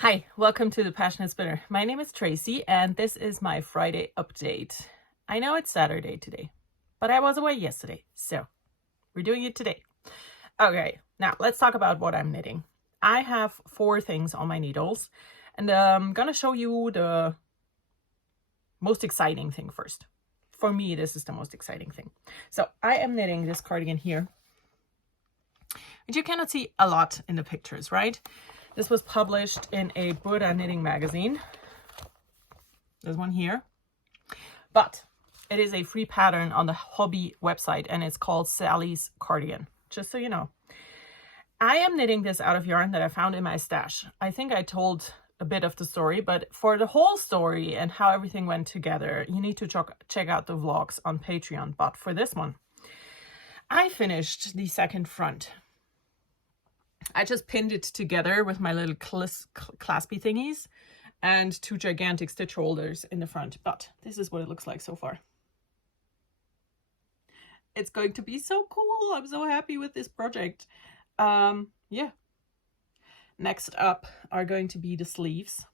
Hi, welcome to the Passionate Spinner. My name is Tracy and this is my Friday update. I know it's Saturday today, but I was away yesterday, so we're doing it today. Okay, now let's talk about what I'm knitting. I have 4 things on my needles and I'm gonna show you the most exciting thing first. For me, this is the most exciting thing. So I am knitting this cardigan here, and you cannot see a lot in the pictures, right? This was published in a Buddha knitting magazine. There's one here. But it is a free pattern on the hobby website and it's called Sally's Cardigan, just so you know. I am knitting this out of yarn that I found in my stash. I think I told a bit of the story, but for the whole story and how everything went together, you need to check out the vlogs on Patreon. But for this one, I finished the second front. I just pinned it together with my little claspy thingies and 2 gigantic stitch holders in the front. But this is what it looks like so far. It's going to be so cool. I'm so happy with this project. Yeah. Next up are going to be the sleeves.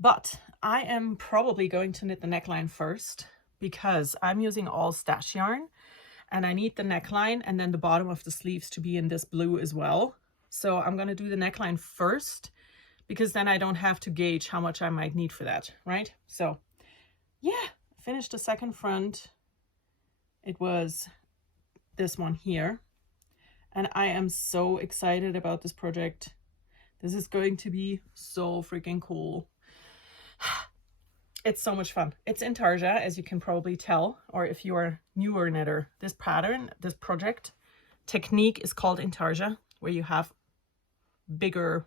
But I am probably going to knit the neckline first because I'm using all stash yarn. And I need the neckline and then the bottom of the sleeves to be in this blue as well. So I'm going to do the neckline first because then I don't have to gauge how much I might need for that, right? So yeah, finished the second front. It was this one here. And I am so excited about this project. This is going to be so freaking cool. It's so much fun. It's in Tarja, as you can probably tell, or if you are a newer knitter, this pattern, this project technique is called Intarsia, where you have bigger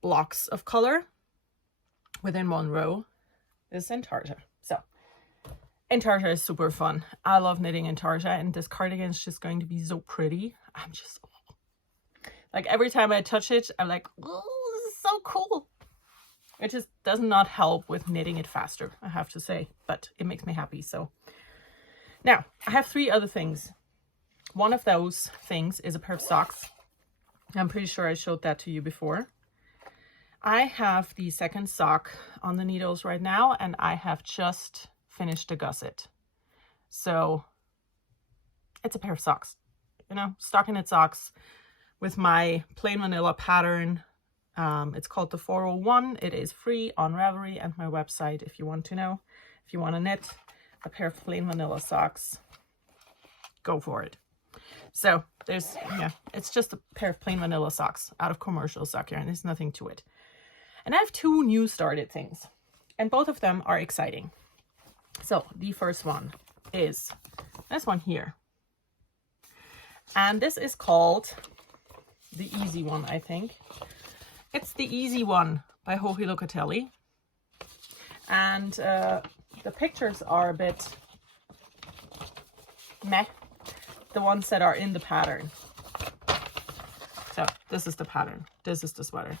blocks of color within one row. This is Intarsia. So Intarsia is super fun. I love knitting Intarsia, and this cardigan is just going to be so pretty. I'm just like, every time I touch it, I'm like, oh, this is so cool. It just does not help with knitting it faster, I have to say, but it makes me happy. So now I have 3 other things. One of those things is a pair of socks. I'm pretty sure I showed that to you before. I have the second sock on the needles right now, and I have just finished a gusset. So it's a pair of socks, you know, stockinette socks with my plain vanilla pattern. It's called the 401. It is free on Ravelry and my website if you want to know. If you want to knit a pair of plain vanilla socks, go for it. So there's, yeah, it's just a pair of plain vanilla socks out of commercial sock yarn. There's nothing to it. And I have 2 new started things, and both of them are exciting. So the first one is this one here. And this is called the Easy One, I think. It's the Easy One by Joji Locatelli. And the pictures are a bit meh, the ones that are in the pattern. So this is the pattern. This is the sweater.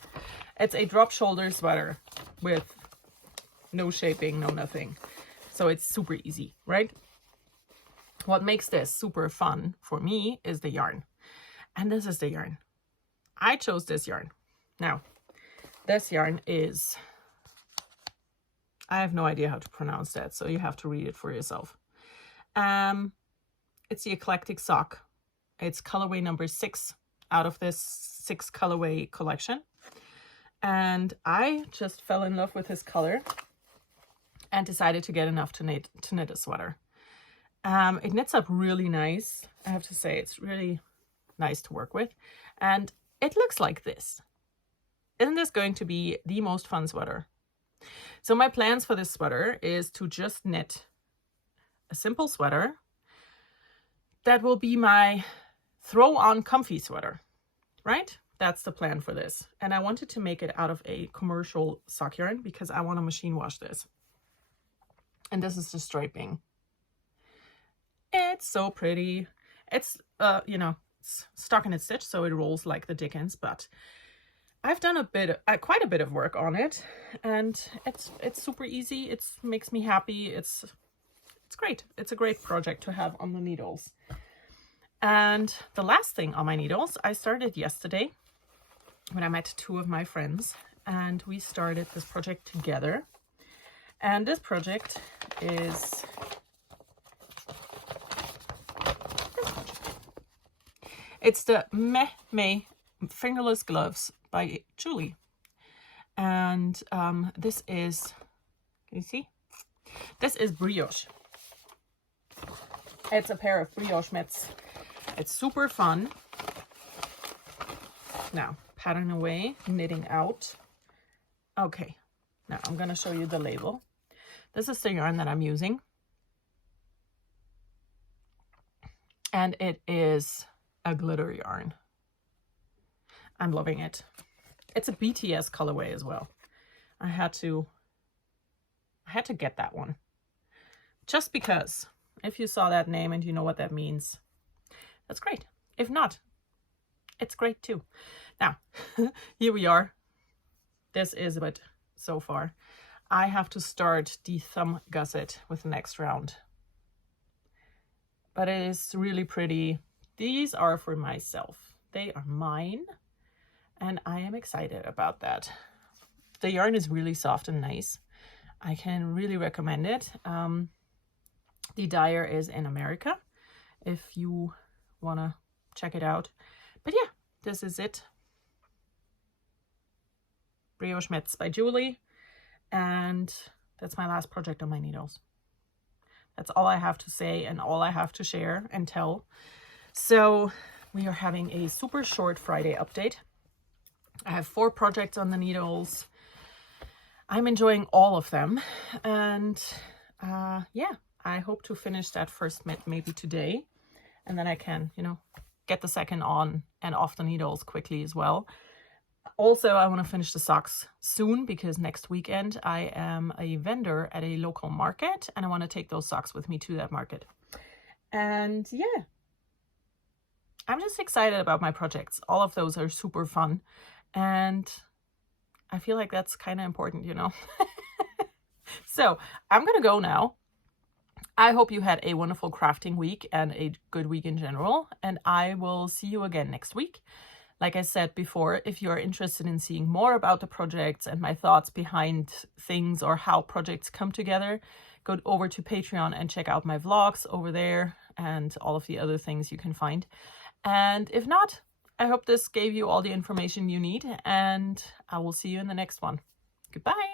It's a drop shoulder sweater with no shaping, no nothing. So it's super easy, right? What makes this super fun for me is the yarn. And this is the yarn. I chose this yarn. Now, this yarn is, I have no idea how to pronounce that, so you have to read it for yourself. It's the Eclectic Sock. It's colorway number 6 out of this 6 colorway collection. And I just fell in love with this color and decided to get enough to knit a sweater. It knits up really nice. I have to say, it's really nice to work with. And it looks like this. Isn't this going to be the most fun sweater? So my plans for this sweater is to just knit a simple sweater that will be my throw on comfy sweater, right? That's the plan for this. And I wanted to make it out of a commercial sock yarn because I want to machine wash this. And this is the striping. It's so pretty. It's, you know, it's stockinette stitch, so it rolls like the Dickens, but I've done quite a bit of work on it, and it's super easy. It makes me happy. It's great. It's a great project to have on the needles. And the last thing on my needles, I started yesterday when I met 2 of my friends, and we started this project together. And this project is this project. It's the Meh Fingerless Gloves by Julie. And this is, can you see? This is brioche. It's a pair of brioche mitts. It's super fun. Now, pattern away, knitting out. Okay, now I'm gonna show you the label. This is the yarn that I'm using. And it is a glitter yarn. I'm loving it. It's a BTS colorway as well. I had to get that one. Just because, if you saw that name and you know what that means, that's great. If not, it's great too. Now, here we are. This is it so far. I have to start the thumb gusset with the next round. But it is really pretty. These are for myself. They are mine. And I am excited about that. The yarn is really soft and nice. I can really recommend it. The dyer is in America, if you want to check it out. But yeah, this is it. Brioche Mitts by Julie. And that's my last project on my needles. That's all I have to say and all I have to share and tell. So we are having a super short Friday update. I have 4 projects on the needles. I'm enjoying all of them. And yeah, I hope to finish that first mitt maybe today. And then I can, get the second on and off the needles quickly as well. Also, I want to finish the socks soon because next weekend I am a vendor at a local market and I want to take those socks with me to that market. And yeah, I'm just excited about my projects. All of those are super fun. And I feel like that's kind of important, So I'm going to go now. I hope you had a wonderful crafting week and a good week in general. And I will see you again next week. Like I said before, if you're interested in seeing more about the projects and my thoughts behind things or how projects come together, go over to Patreon and check out my vlogs over there and all of the other things you can find. And if not, I hope this gave you all the information you need, and I will see you in the next one. Goodbye.